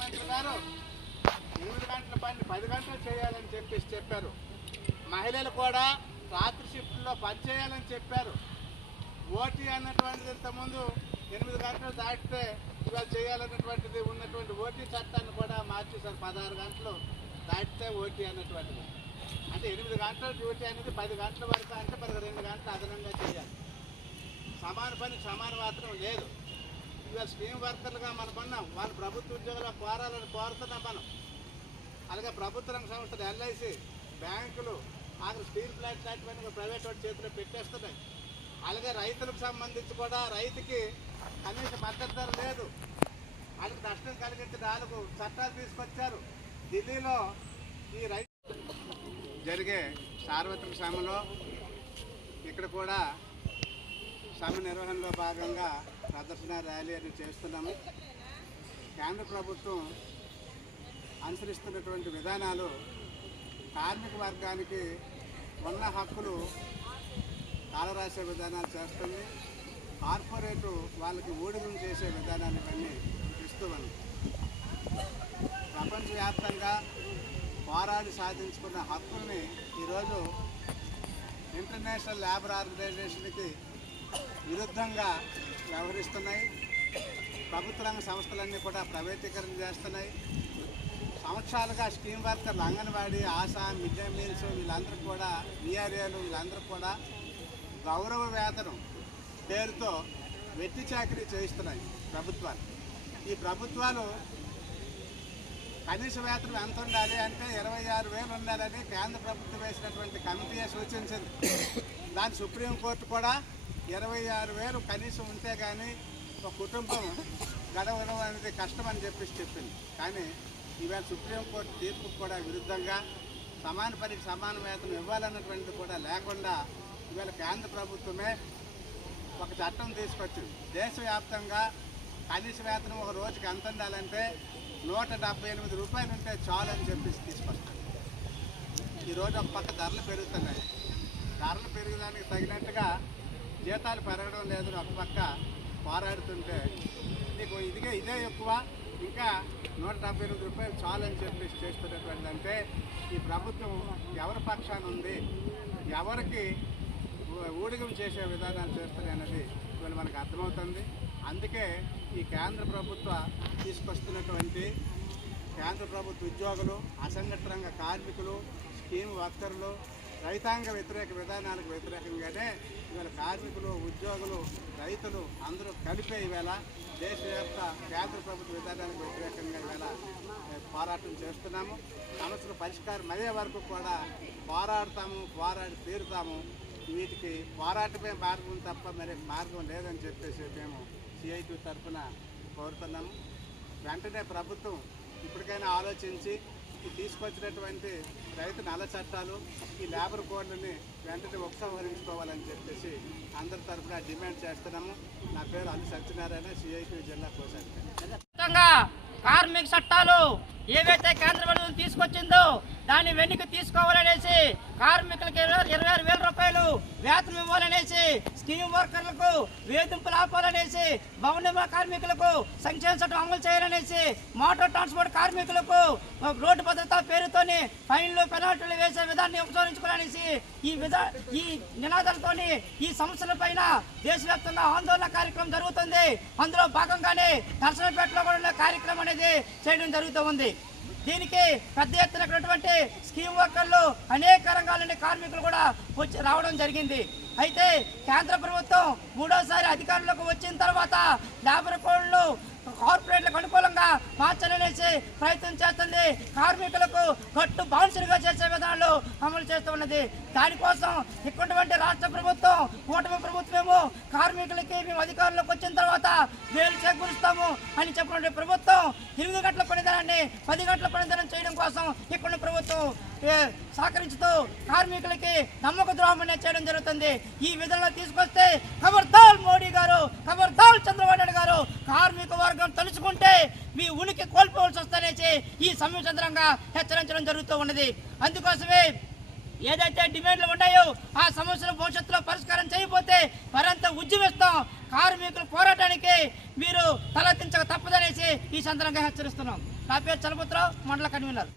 ముఖ్యమంత్రి గారు మూడు గంటల పని పది గంటలు చేయాలని చెప్పేసి చెప్పారు. మహిళలు కూడా రాత్రి షిఫ్ట్లో పని చేయాలని చెప్పారు. ఓటీ అన్నటువంటిది ఇంతకుముందు ఎనిమిది గంటలు దాటితే ఇవాళ చేయాలన్నటువంటిది ఉన్నటువంటి ఓటీ చట్టాన్ని కూడా మార్చేశారు. పదహారు గంటలు దాటితే ఓటీ అన్నటువంటిది. అంటే ఎనిమిది గంటల డ్యూటీ అనేది పది గంటల వరకు అంటే మరి రెండు గంటలు అదనంగా చేయాలి. సమాన పని సమాన మాత్రం లేదు. ఇవాళ స్కీమ్ వర్కర్లుగా మనం ఉన్నాం వాళ్ళు ప్రభుత్వ ఉద్యోగులు కోరాలని కోరుతున్నాం మనం. అలాగే ప్రభుత్వ రంగ సంస్థలు ఎల్ఐసి బ్యాంకులు ఆఖరి స్టీల్ ప్లాంట్ లాంటివన్నీ ప్రైవేట్ వాటి చేతిలో పెట్టేస్తున్నాయి. అలాగే రైతులకు సంబంధించి కూడా రైతుకి కనీస మద్దతు ధర లేదు. వాళ్ళకి నష్టం కలిగించే నాలుగు చట్టాలు తీసుకొచ్చారు. ఢిల్లీలో ఈ రైతు జరిగే సార్వత్రిక సభలో ఇక్కడ కూడా సమ నిర్వహణలో భాగంగా ప్రదర్శన ర్యాలీ అని చేస్తున్నాము. కేంద్ర ప్రభుత్వం అనుసరిస్తున్నటువంటి విధానాలు కార్మిక వర్గానికి ఉన్న హక్కులు కాలరాసే విధానాలు చేస్తుంది. కార్పొరేటు వాళ్ళకి ఊడిగం చేసే విధానాన్ని ఇవన్నీ ఇస్తూ ఉంది. ప్రపంచవ్యాప్తంగా పోరాడి సాధించుకున్న హక్కుల్ని ఈరోజు ఇంటర్నేషనల్ లేబర్ ఆర్గనైజేషన్కి విరుద్ధంగా వ్యవహరిస్తున్నాయి. ప్రభుత్వ రంగ సంస్థలన్నీ కూడా ప్రైవేటీకరణ చేస్తున్నాయి. సంవత్సరాలుగా స్కీమ్ వర్కర్లు Anganwadi ASHA mid day meals వీళ్ళందరూ కూడా విఆర్ఏలు వీళ్ళందరూ కూడా గౌరవ వేతనం పేరుతో వెట్టి చాకరీ చేయిస్తున్నాయి ప్రభుత్వాలు. ఈ ప్రభుత్వాలు కనీస వేతనం ఎంత ఉండాలి అంటే ఇరవై ఆరు వేలు ఉండాలని కేంద్ర ప్రభుత్వం వేసినటువంటి కమిటీ సూచించింది. దాని సుప్రీంకోర్టు కూడా ఇరవై ఆరు వేలు కనీసం ఉంటే కానీ ఒక కుటుంబం గడవడం అనేది కష్టం అని చెప్పేసి చెప్పింది. కానీ ఈవేళ సుప్రీంకోర్టు తీర్పుకు కూడా విరుద్ధంగా సమాన పనికి సమాన వేతనం ఇవ్వాలన్నటువంటిది కూడా లేకుండా ఈవేళ కేంద్ర ప్రభుత్వమే ఒక చట్టం తీసుకొచ్చింది. దేశవ్యాప్తంగా కనీస వేతనం ఒక రోజుకి ఎంత ఉండాలంటే నూట డెబ్బై ఎనిమిది రూపాయలు ఉంటే చాలు అని చెప్పేసి తీసుకొస్తాను ఈరోజు ఒక పక్క ధరలు పెరుగుతున్నాయి. ధరలు పెరిగడానికి తగినట్టుగా జీతాలు పెరగడం లేదు ఒక పక్క పోరాడుతుంటే నీకు ఇదిగే ఇదే ఎక్కువ. ఇంకా నూట డెబ్బై ఎనిమిది రూపాయలు చాలు అని చెప్పేసి చేస్తున్నటువంటి అంటే ఈ ప్రభుత్వం ఎవరి పక్షాన ఉంది ఎవరికి ఊడిగం చేసే విధానాలు చేస్తున్నాయి అనేది ఇవాళ మనకు అర్థమవుతుంది. అందుకే ఈ కేంద్ర ప్రభుత్వ తీసుకొస్తున్నటువంటి కేంద్ర ప్రభుత్వ ఉద్యోగులు అసంఘటిత రంగ కార్మికులు స్కీమ్ వర్కర్లు రైతాంగ వ్యతిరేక విధానాలకు వ్యతిరేకంగానే ఇవాళ కార్మికులు ఉద్యోగులు రైతులు అందరూ కలిపే ఈవేళ దేశవ్యాప్త కేంద్ర ప్రభుత్వ విధానాలకు వ్యతిరేకంగా ఈవేళ పోరాటం చేస్తున్నాము. సమస్యల పరిష్కారం అయ్యే వరకు కూడా పోరాడతాము పోరాడి తీరుతాము. వీటికి పోరాటమే మార్గం తప్ప మరి మార్గం లేదని చెప్పేసి మేము సిఐటి తరఫున కోరుతున్నాము. వెంటనే ప్రభుత్వం ఇప్పటికైనా ఆలోచించి తీసుకొచ్చినటువంటి రైతు నల్ల చట్టాలు ఈ లేబర్ కోడ్లని వెంటనే ఉపసంహరించుకోవాలని చెప్పేసి అందరి తరఫున డిమాండ్ చేస్తున్నాము. నా పేరు అల్లు సత్యనారాయణ సిఐటి జిల్లా కోశాధికారి. కార్మిక చట్టాలు ఏవైతే కేంద్ర ప్రభుత్వం తీసుకొచ్చిందో దాన్ని వెనక్కి తీసుకోవాలనేసి కార్మికులకి ఇరవై ఇరవై ఆరు వేల రూపాయలు వేతనం ఇవ్వాలనేసి స్కీమ్ వర్కర్లకు వేధింపులు ఆపాలనేసి భవన నిర్మాణ కార్మికులకు సంక్షేమ చట్టం అమలు చేయాలనేసి మోటార్ ట్రాన్స్పోర్ట్ కార్మికులకు రోడ్డు భద్రత పేరుతోని ఫైన్లు పెనాల్టీలు వేసే విధాన్ని ఉపసంహరించుకోవాలనేసి ఈ విధా ఈ నినాదాలతోని ఈ సమస్యల పైన దేశవ్యాప్తంగా ఆందోళన కార్యక్రమం జరుగుతుంది. అందులో భాగంగానే దర్శనపేటలో కూడా ఉన్న కార్యక్రమం అనేది చేయడం జరుగుతూ ఉంది. దీనికి పెద్ద ఎత్తున ఉన్నటువంటి స్కీమ్ వర్కర్లు అనేక రంగాల నుండి కార్మికులు కూడా వచ్చి రావడం జరిగింది. అయితే కేంద్ర ప్రభుత్వం మూడోసారి అధికారంలోకి వచ్చిన తర్వాత లేబర్ కోడ్లు కార్పొరేట్లకు అనుకూలంగా చేసే ప్రయత్నం చేస్తుంది. కార్మికులకు గట్టు బాన్సులుగా చేసే విధానాలు అమలు చేస్తున్నది దానికోసం ఇటువంటి రాష్ట్ర ప్రభుత్వం కూటమి ప్రభుత్వమేమో కార్మికులకి మేము అధికారంలోకి వచ్చిన తర్వాత వేలు చేకూరుస్తాము అని చెప్పినటువంటి ప్రభుత్వం ఎనిమిది గంటల పనిదినాన్ని పది గంటల పనిదినం చేయడం కోసం ఇక్కడ ప్రభుత్వం సహకరించుతూ కార్మికులకి నమ్మక ద్రోహం అనేది చేయడం జరుగుతుంది. ఈ విధంగా తీసుకొస్తే కబర్దాల్ మోడీ గారు కబర్దాల్ చంద్రబాబు నాయుడు గారు వర్గం తలుచుకుంటే మీ ఉనికి కోల్పోవలసి వస్తానేసి ఈ సమయం చంద్రంగా హెచ్చరించడం జరుగుతూ ఉన్నది. అందుకోసమే ఏదైతే డిమాండ్లు ఉన్నాయో ఆ సమస్యలు భవిష్యత్తులో పరిష్కారం చేయకపోతే మరింత ఉద్యమిస్తాం కార్మికుల పోరాటానికి మీరు తలెత్తించక తప్పదనేసి ఈ సందర్భంగా హెచ్చరిస్తున్నాం. నా పేరు చలపతిరావు మండల కన్వీనర్.